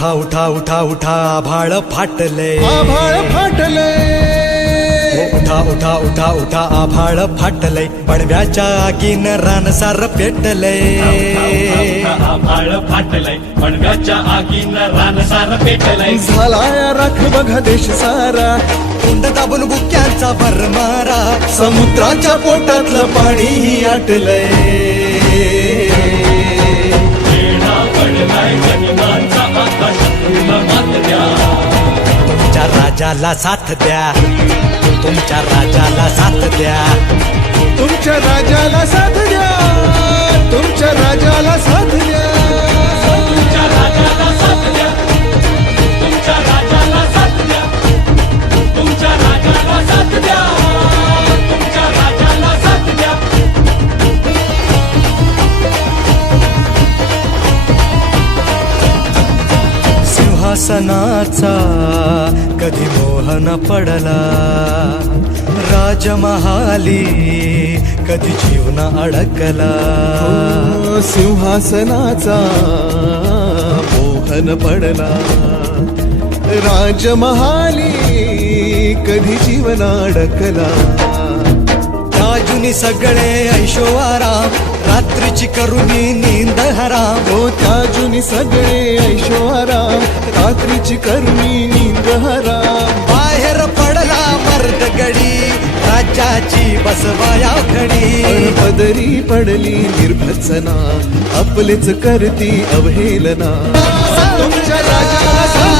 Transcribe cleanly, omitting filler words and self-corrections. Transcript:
उठा उठा उठा उठा आभाळ फाटले उठा उठा उठा उठा आभाळ फाटले पडव्याच्या आगीन रानसार पेटले आभाळ फाटलंय पडव्याच्या आगीन रानसार पेटलंय झालाय राख बघा देश सारा तोंड दाबून बुक्यांचा भरमारा समुद्राच्या पोटातलं पाणी आटलंय वेढा पडलाय गनिमांचा आकाशात तुला मात द्या तुमच्या राजाला साथ द्या तुमच्या राजाला साथ द्या तुमच्या राजाला साथ द्या तुमच्या राजाला साथ द्या तुमच्या राजाला साथ द्या तुमच्या राजाला साथ द्या तुमच्या राजाला साथ द्या तुमच्या राजाला साथ द्या सिंहासनाचा कधी मोह न पडला राजमहाली कधी जीवन अडकला सिंहासनाचा मोहन पडला राजमहाली कधी जीवन अडकला राजुनी सगळे ऐशो आराम रात्रीची करुणी नींद हराम हो त्याजुनी सगळे ऐशोआराम रात्रीची करुणी नींद हराम बाहेर पडला मर्द गडी राज्याची बसवाया खडी पदरी पडली निर्भत्सना आपलेच करती अवहेलना तुमच्या राजाला